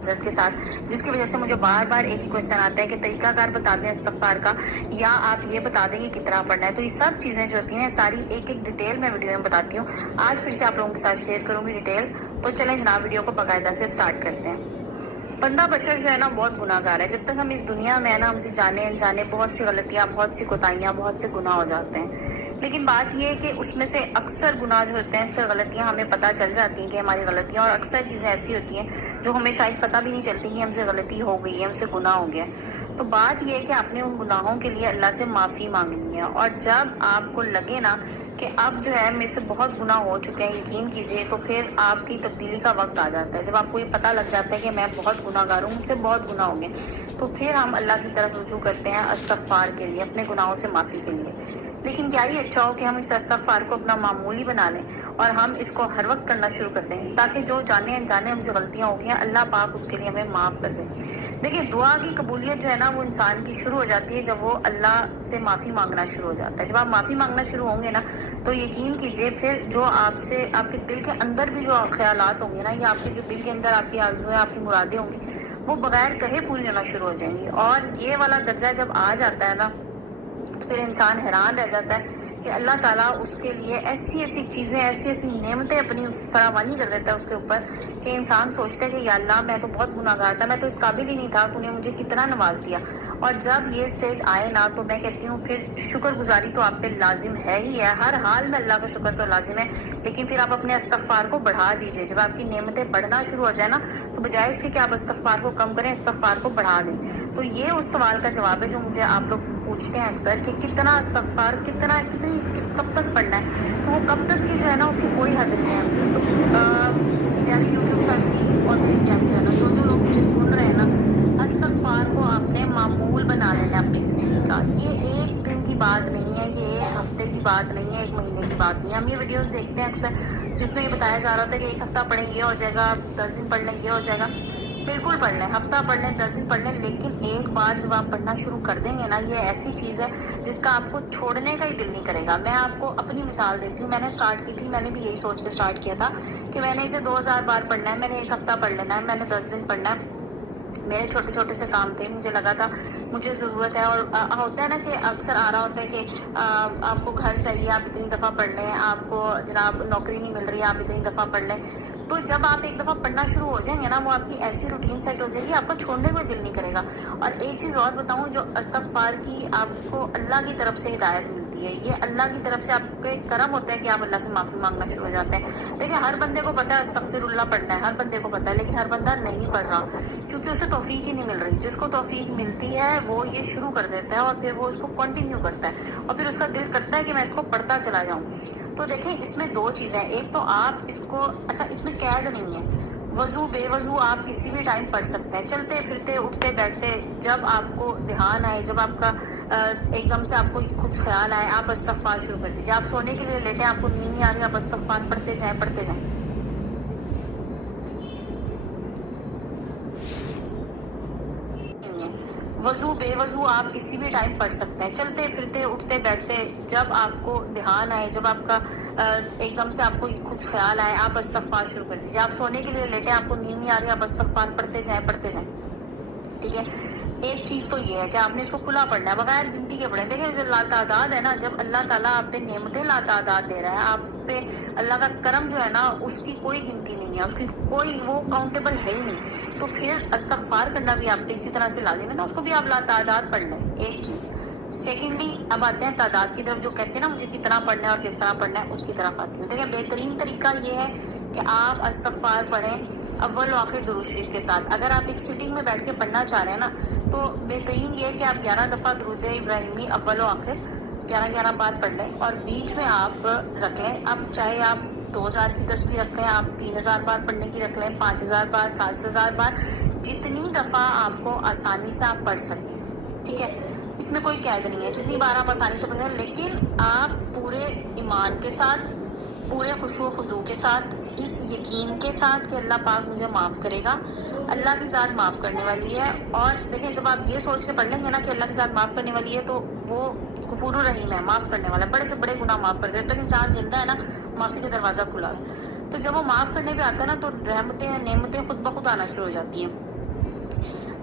عزت کے ساتھ، جس کی وجہ سے مجھے بار بار ایک ہی کوشچن آتا ہے کہ طریقہ کار بتا دیں استغفار کا، یا آپ یہ بتا دیں کہ کتنا پڑھنا ہے۔ تو یہ سب چیزیں جو ہوتی ہیں ساری ایک ایک ڈیٹیل میں ویڈیو میں بتاتی ہوں۔ آج پھر سے آپ لوگوں کے ساتھ شیئر کروں گی ڈیٹیل، تو چلیں جناب ویڈیو کو باقاعدہ سے سٹارٹ کرتے ہیں۔ بندہ بشر جو ہے نا بہت گناہ گار ہے۔ جب تک ہم اس دنیا میں ہے نا، ہم سے جانے انجانے بہت سی غلطیاں، بہت سی کوتاہیاں، بہت سے گناہ ہو جاتے ہیں، لیکن بات یہ ہے کہ اس میں سے اکثر گناہ جو ہوتے ہیں، اکثر غلطیاں ہمیں پتہ چل جاتی ہیں کہ ہماری غلطیاں، اور اکثر چیزیں ایسی ہوتی ہیں جو ہمیں شاید پتہ بھی نہیں چلتی کہ ہم سے غلطی ہو گئی ہے، ہم سے گناہ ہو گیا ہے۔ تو بات یہ ہے کہ آپ نے ان گناہوں کے لیے اللہ سے معافی مانگنی ہے، اور جب آپ کو لگے نا کہ اب جو ہے میرے سے بہت گناہ ہو چکے ہیں، یقین کیجئے، تو پھر آپ کی تبدیلی کا وقت آ جاتا ہے۔ جب آپ کو یہ پتہ لگ جاتا ہے کہ میں بہت گناہ گار ہوں، مجھ سے بہت گناہ ہو گئے، تو پھر ہم اللہ کی طرف رجوع کرتے ہیں استغفار کے لیے، اپنے گناہوں سے معافی کے لیے۔ لیکن کیا یہ اچھا ہو کہ ہم اس استغفار کو اپنا معمولی بنا لیں اور ہم اس کو ہر وقت کرنا شروع کر دیں، تاکہ جو جانے انجانے ہم سے غلطیاں ہو گئی ہیں اللہ پاک اس کے لیے ہمیں معاف کر دے۔ دیکھیں، دعا کی قبولیت جو ہے نا وہ انسان کی شروع ہو جاتی ہے جب وہ اللہ سے معافی مانگنا شروع ہو جاتا ہے۔ جب آپ معافی مانگنا شروع ہوں گے نا، تو یقین کیجئے پھر جو آپ سے، آپ کے دل کے اندر بھی جو خیالات ہوں گے نا، یا آپ کے جو دل کے اندر آپ کی آرزویں، آپ کی مرادیں ہوں گی، وہ بغیر کہے پوری ہونا شروع ہو جائیں گی۔ اور یہ والا درجہ جب آ جاتا ہے نا، تو پھر انسان حیران رہ جاتا ہے کہ اللہ تعالیٰ اس کے لیے ایسی ایسی چیزیں، ایسی ایسی نعمتیں اپنی فراوانی کر دیتا ہے اس کے اوپر، کہ انسان سوچتا ہے کہ یا اللہ میں تو بہت گناہ گار تھا، میں تو اس قابل ہی نہیں تھا، تو نے مجھے کتنا نواز دیا۔ اور جب یہ سٹیج آئے نا، تو میں کہتی ہوں پھر شکر گزاری تو آپ پہ لازم ہے ہی ہے، ہر حال میں اللہ کا شکر تو لازم ہے، لیکن پھر آپ اپنے استغفار کو بڑھا دیجئے۔ جب آپ کی نعمتیں بڑھنا شروع ہو جائے نا، تو بجائے اس کے کہ آپ استغفار کو کم کریں، استغفار کو بڑھا دیں۔ تو یہ اس سوال کا جواب ہے جو مجھے آپ لوگ پوچھتے ہیں اکثر، کہ کتنا استغفار، کب تک پڑھنا ہے؟ تو وہ کب تک کی جو ہے نا اس کی کوئی حد نہیں ہے۔ تو پیاری یوٹیوب فیملی اور میری پیاری بہنوں، جو لوگ مجھے سن رہے ہیں نا، استغفار کو آپ نے معمول بنا لینا ہے اپنی زندگی کا۔ یہ ایک دن کی بات نہیں ہے، یہ ایک ہفتے کی بات نہیں ہے، ایک مہینے کی بات نہیں ہے۔ ہم یہ ویڈیوز دیکھتے ہیں اکثر جس میں یہ بتایا جا رہا ہوتا ہے کہ ایک ہفتہ پڑھیں یہ ہو جائے گا، 10 دن پڑھ لیں یہ ہو جائے گا۔ بالکل پڑھ لیں، ہفتہ پڑھ لیں، 10 دن پڑھ لیں، لیکن ایک بار جب آپ پڑھنا شروع کر دیں گے نا، یہ ایسی چیز ہے جس کا آپ کو چھوڑنے کا ہی دل نہیں کرے گا۔ میں آپ کو اپنی مثال دیتی ہوں، میں نے سٹارٹ کی تھی، میں نے بھی یہی سوچ کے سٹارٹ کیا تھا کہ میں نے اسے 2000 بار پڑھنا ہے، میں نے ایک ہفتہ پڑھ لینا ہے، میں نے 10 دن پڑھنا ہے۔ میرے چھوٹے چھوٹے سے کام تھے، مجھے لگا تھا مجھے ضرورت ہے، اور ہوتا ہے نا کہ اکثر آ رہا ہوتا ہے کہ آپ کو گھر چاہیے، آپ اتنی دفعہ پڑھ لیں، آپ کو جناب نوکری نہیں مل رہی، آپ اتنی دفعہ پڑھ لیں۔ تو جب آپ ایک دفعہ پڑھنا شروع ہو جائیں گے نا، وہ آپ کی ایسی روٹین سیٹ ہو جائے گی، آپ کا چھوڑنے کو دل نہیں کرے گا۔ اور ایک چیز اور بتاؤں، جو استغفار کی آپ کو اللہ کی طرف سے ہدایت ملتی ہے، یہ اللہ کی طرف سے آپ کو ایک کرم ہوتا ہے کہ آپ اللہ سے معافی مانگنا شروع ہو جاتے ہیں۔ دیکھیں، ہر بندے کو پتہ ہے استغفر اللہ پڑھنا ہے، ہر بندے کو پتہ ہے، لیکن ہر بندہ نہیں پڑھ رہا، کیونکہ اسے توفیق ہی نہیں مل رہی۔ جس کو توفیق ملتی ہے وہ یہ شروع کر دیتا ہے، اور پھر وہ اس کو کنٹینیو کرتا ہے، اور پھر اس کا دل کرتا ہے کہ میں اس کو پڑھتا چلا جاؤں۔ تو دیکھیں، اس میں دو چیزیں، ایک تو آپ اس کو، اچھا اس میں قید نہیں ہے، وضو بے وضو آپ کسی بھی ٹائم پڑھ سکتے ہیں، چلتے پھرتے، اٹھتے بیٹھتے، جب آپ کو دھیان آئے، جب آپ کا ایک دم سے آپ کو کچھ خیال آئے، آپ استغفار شروع کر دیجیے۔ آپ سونے کے لیے لیٹیں، آپ کو نیند نہیں آ رہی، آپ استغفار پڑھتے جائیں، پڑھتے جائیں۔ وضو بے وضو آپ کسی بھی ٹائم پڑھ سکتے ہیں، چلتے پھرتے، اٹھتے بیٹھتے، جب آپ کو دھیان آئے، جب آپ کا ایک دم سے آپ کو کچھ خیال آئے، آپ استغفار شروع کر دیجیے۔ آپ سونے کے لیے لیٹیں، آپ کو نیند نہیں آ رہی، آپ استغفار پڑھتے جائیں، پڑھتے جائیں۔ ٹھیک ہے، ایک چیز تو یہ ہے کہ آپ نے اس کو کھلا پڑھنا ہے، بغیر گنتی کے پڑھیں۔ دیکھیں، جو لاتعداد ہے نا، جب اللہ تعالیٰ آپ پہ نعمتیں لاتعداد دے رہا ہے، آپ پہ اللہ کا کرم جو ہے نا، اس کی کوئی گنتی نہیں ہے، اس کی کوئی وہ کاؤنٹیبل ہے ہی نہیں، تو پھر استغفار کرنا بھی آپ پہ اسی طرح سے لازم ہے نا، اس کو بھی آپ لاتعداد پڑھ لیں، ایک چیز۔ سیکنڈلی، اب آتے ہیں تعداد کی طرف، جو کہتے ہیں نا مجھے کتنا پڑھنا ہے اور کس طرح پڑھنا ہے، اس کی طرف آتی ہوں۔ دیکھیں، بہترین طریقہ یہ ہے کہ آپ استغفار پڑھیں اول و آخر درود شریف کے ساتھ۔ اگر آپ ایک سٹنگ میں بیٹھ کے پڑھنا چاہ رہے ہیں نا، تو بہترین یہ ہے کہ آپ 11 دفعہ درود ابراہیمی اول و آخر 11 بار پڑھ لیں، اور بیچ میں آپ رکھ لیں، اب چاہے آپ 2000 کی تسبیح رکھ لیں، آپ 3000 بار پڑھنے کی رکھ لیں، 5000 بار، 7000 بار، جتنی دفعہ آپ کو آسانی سے آپ پڑھ سکیں۔ ٹھیک ہے، اس میں کوئی قید نہیں ہے، جتنی بار آپ آسانی سے پڑھ سکیں، لیکن آپ پورے ایمان کے ساتھ، پورے خشوع و خضوع کے ساتھ، اس یقین کے ساتھ کہ اللہ پاک مجھے معاف کرے گا، اللہ کی ذات معاف کرنے والی ہے۔ اور دیکھیں، جب آپ یہ سوچ کے پڑھ لیں گے نا کہ اللہ کی ذات معاف کرنے والی ہے، تو وہ غفور الرحیم ہے، معاف کرنے والا ہے، بڑے سے بڑے گناہ معاف کر دیتا ہے۔ لیکن انسان زندہ ہے نا، معافی کا دروازہ کھلا ہے، تو جب وہ معاف کرنے پہ آتا ہے نا، تو رحمتیں، نعمتیں خود بخود آنا شروع ہو جاتی ہیں۔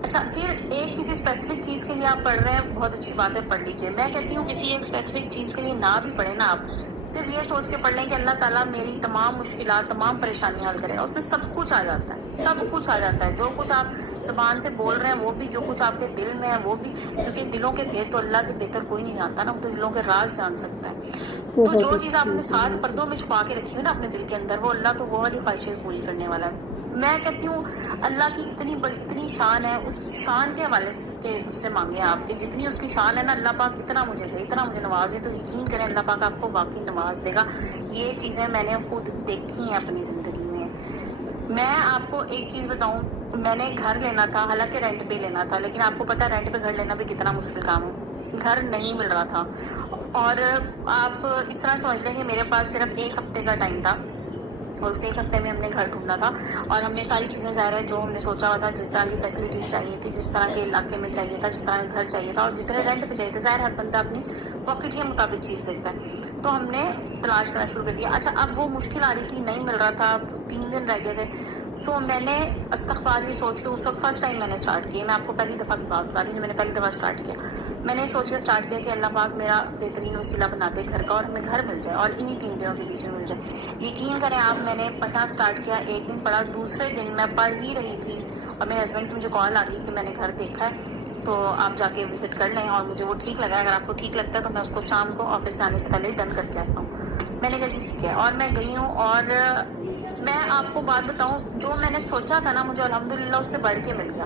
اچھا پھر ایک کسی اسپیسیفک چیز کے لیے آپ پڑھ رہے ہیں، بہت اچھی بات ہے، پڑھ لیجیے. میں کہتی ہوں کسی ایک اسپیسیفک چیز کے لیے نہ بھی پڑھیں نا، آپ صرف یہ سوچ کے پڑھ لیں کہ اللہ تعالیٰ میری تمام مشکلات، تمام پریشانیاں حل کرے گا. اس میں سب کچھ آ جاتا ہے، سب کچھ آ جاتا ہے. جو کچھ آپ زبان سے بول رہے ہیں وہ بھی، جو کچھ آپ کے دل میں ہے وہ بھی، کیونکہ دلوں کے بھید تو اللہ سے بہتر کوئی نہیں جانتا نا، وہ تو دلوں کے راز جان سکتا ہے. تو بہت جو چیز آپ نے اچھی ساتھ بات پردوں میں چھپا کے رکھی ہو نا اپنے دل کے اندر، وہ اللہ تو وہ والی خواہشیں پوری کرنے والا ہے. میں کہتی ہوں اللہ کی اتنی بڑی اتنی شان ہے، اس شان کے حوالے سے اس سے مانگیں آپ، کہ جتنی اس کی شان ہے نا، اللہ پاک اتنا مجھے دے، اتنا مجھے نوازے، تو یقین کریں اللہ پاک آپ کو واقعی نواز دے گا. یہ چیزیں میں نے خود دیکھی ہیں اپنی زندگی میں. میں آپ کو ایک چیز بتاؤں، میں نے گھر لینا تھا، حالانکہ رینٹ پہ لینا تھا، لیکن آپ کو پتا ہے رینٹ پہ گھر لینا بھی کتنا مشکل کام ہے. گھر نہیں مل رہا تھا، اور آپ اس طرح سمجھ لیں کہ میرے پاس صرف ایک ہفتے کا ٹائم تھا، اور اس ایک ہفتے میں ہم نے گھر ڈھونڈنا تھا. اور ہمیں ساری چیزیں ظاہر ہے جو ہم نے سوچا ہوا تھا، جس طرح کی فیسلٹیز چاہیے تھی، جس طرح کے علاقے میں چاہیے تھا، جس طرح کا گھر چاہیے تھا، اور جتنے رینٹ پہ چاہیے تھے، ظاہر ہر بندہ اپنی پاکٹ کے مطابق چیز دیکھتا ہے. تو ہم نے تلاش کرنا شروع کر دیا. اچھا اب وہ مشکل آ رہی تھی، نہیں مل رہا تھا، 3 دن رہ گئے تھے. سو میں نے استغفار یہ سوچ کے، اس وقت فرسٹ ٹائم میں نے اسٹارٹ کیا، میں آپ کو پہلی دفعہ کی بات بتا رہی ہوں، میں نے پہلی دفعہ اسٹارٹ کیا. میں نے سوچ کے اسٹارٹ کیا کہ اللہ پاک میرا بہترین وسیلہ بنا دے گھر کا، اور ہمیں گھر مل جائے، اور انہی 3 دنوں کے بیچ میں مل جائے. یقین کریں آپ، میں نے پڑھنا اسٹارٹ کیا، ایک دن پڑھا، دوسرے دن میں پڑھ ہی رہی تھی اور میرے ہسبینڈ کی مجھے کال آ گئی کہ میں نے گھر دیکھا ہے، تو آپ جا کے وزٹ کر لیں، اور مجھے وہ ٹھیک لگا. اگر آپ کو ٹھیک لگتا ہے تو میں اس کو شام کو آفس سے آنے سے پہلے ڈن کر کے آتا ہوں. میں نے کہا جی ٹھیک ہے، اور میں گئی ہوں. اور میں آپ کو بات بتاؤں، جو میں نے سوچا تھا نا، مجھے الحمدللہ اس سے بڑھ کے مل گیا.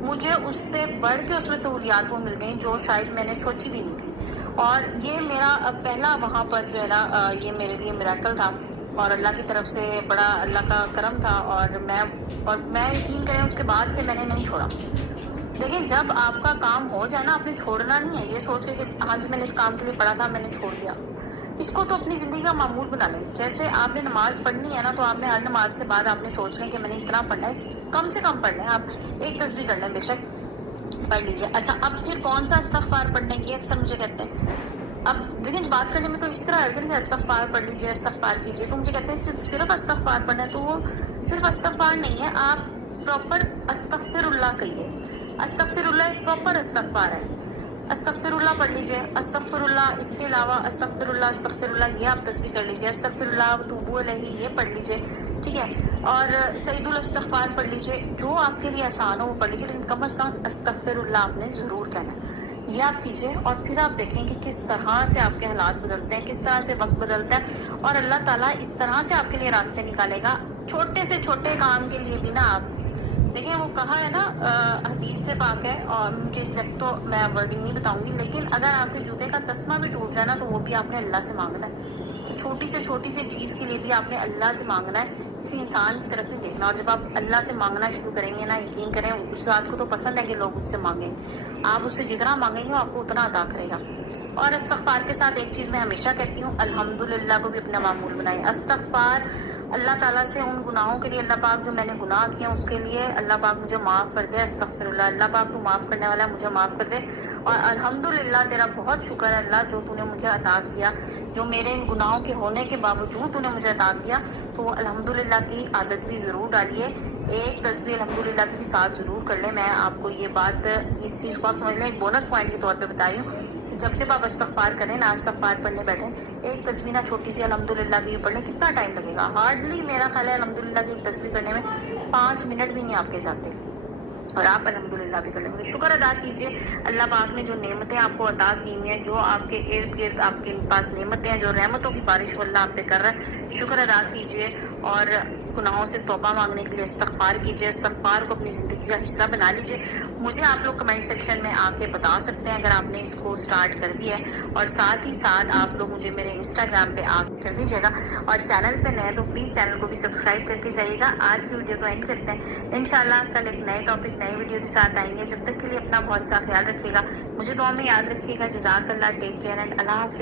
مجھے اس سے بڑھ کے اس میں سہولیات وہ مل گئیں جو شاید میں نے سوچی بھی نہیں تھی. اور یہ میرا پہلا وہاں پر جو ہے نا، یہ میرے لیے میراکل تھا، اور اللہ کی طرف سے بڑا اللہ کا کرم تھا. اور میں یقین کریں اس کے بعد سے میں نے نہیں چھوڑا. دیکھیں جب آپ کا کام ہو جائے نا، آپ نے چھوڑنا نہیں ہے. یہ سوچ کے کہ ہاں جی میں نے اس کام کے لیے پڑھا تھا، میں نے چھوڑ دیا، اس کو تو اپنی زندگی کا معمول بنا لیں. جیسے آپ نے نماز پڑھنی ہے نا، تو آپ نے ہر نماز کے بعد آپ نے سوچ لیں کہ میں نے اتنا پڑھنا ہے، کم سے کم پڑھنا ہے. آپ ایک تسبیح کر لیں، بے شک پڑھ لیجیے. اچھا اب پھر کون سا استغفار پڑھنا ہے، یہ اکثر مجھے کہتے ہیں. اب دیکھیں بات کرنے میں تو اس طرح ارجن کہ استغفار پڑھ لیجیے، استغفار کیجیے، تو مجھے کہتے ہیں صرف استغفار پڑھنا ہے. تو وہ صرف استغفار نہیں ہے، آپ پراپر استغفر اللہ کہیے. استغفر اللہ ایک پراپر استغفار ہے. استغفر اللہ پڑھ لیجیے، استغفر اللہ. اس کے علاوہ استغفر اللہ یہ آپ تسبیح کر لیجیے. استغفر اللہ وتوب الیہ یہ پڑھ لیجیے، ٹھیک ہے. اور سعید الاستغفار پڑھ لیجیے، جو آپ کے لیے آسان ہو وہ پڑھ لیجیے، لیکن کم از کم استغفر اللہ آپ نے ضرور کہنا ہے. یہ آپ کیجیے، اور پھر آپ دیکھیں کہ کس طرح سے آپ کے حالات بدلتے ہیں، کس طرح سے وقت بدلتا ہے، اور اللہ تعالیٰ اس طرح سے آپ کے لیے راستے نکالے گا. چھوٹے سے چھوٹے کام کے لیے بھی نا، آپ دیکھیں وہ کہا ہے نا، حدیث سے پاک ہے، اور مجھے ایگزیکٹ تو میں ورڈنگ نہیں بتاؤں گی، لیکن اگر آپ کے جوتے کا تسمہ بھی ٹوٹ جائے نا، تو وہ بھی آپ نے اللہ سے مانگنا ہے. تو چھوٹی سے چیز کے لیے بھی آپ نے اللہ سے مانگنا ہے، کسی انسان کی طرف نہیں دیکھنا. اور جب آپ اللہ سے مانگنا شروع کریں گے نا، یقین کریں اس ذات کو تو پسند ہے کہ لوگ اس سے مانگیں. آپ اس سے جتنا مانگیں گے وہ آپ کو اتنا عطا کرے گا. اور استغفار کے ساتھ ایک چیز میں ہمیشہ کہتی ہوں، الحمدللہ کو بھی اپنا معمول بنائیں. استغفار اللہ تعالیٰ سے ان گناہوں کے لیے، اللہ پاک جو میں نے گناہ کیا اس کے لیے اللہ پاک مجھے معاف کر دے. استغفر اللہ، اللہ پاک تو معاف کرنے والا ہے، مجھے معاف کر دے. اور الحمدللہ تیرا بہت شکر ہے اللہ، جو تو نے مجھے عطا کیا، جو میرے ان گناہوں کے ہونے کے باوجود تو نے مجھے عطا کیا. تو الحمدللہ کی عادت بھی ضرور ڈالیے، ایک تسبیح الحمدللہ کی بھی ساتھ ضرور کر لیں. میں آپ کو یہ بات، اس چیز کو آپ سمجھ لیں، ایک بونس پوائنٹ کے طور پہ بتا رہی ہوں کہ جب آپ استغفار کریں نا، استغفار پڑھنے بیٹھیں، ایک تسبیح نا چھوٹی سی الحمدللہ کی بھی پڑھ لیں. کتنا ٹائم لگے گا؟ ہارڈلی میرا خیال ہے الحمدللہ کی ایک تسبیح کرنے میں 5 منٹ بھی نہیں آپ کے جاتے، اور آپ الحمدللہ بھی کر لیں گے. تو شکر ادا کیجیے اللہ پاک نے جو نعمتیں آپ کو عطا کی ہیں، جو آپ کے ارد گرد آپ کے پاس نعمتیں ہیں، جو رحمتوں کی بارش وہ اللہ آپ پہ کر رہا ہے، شکر ادا کیجیے. اور گناہوں سے توبہ مانگنے کے لیے استغفار کیجیے، استغفار کو اپنی زندگی کا حصہ بنا لیجیے. مجھے آپ لوگ کمنٹ سیکشن میں آ کے بتا سکتے ہیں اگر آپ نے اس کو سٹارٹ کر دیا ہے. اور ساتھ ہی ساتھ آپ لوگ مجھے میرے انسٹاگرام پہ آ کر دیجیے گا، اور چینل پہ نئے تو پلیز چینل کو بھی سبسکرائب کر کے جائیے گا. آج کی ویڈیو کو اینڈ کرتے ہیں، انشاءاللہ کل ایک نئے ٹاپک، نئی ویڈیو کے ساتھ آئیں گے. جب تک کے لیے اپنا بہت سا خیال رکھیے گا، مجھے دعا میں یاد رکھیے گا. جزاک اللہ، ٹیک کیئر اینڈ اللہ حافظ.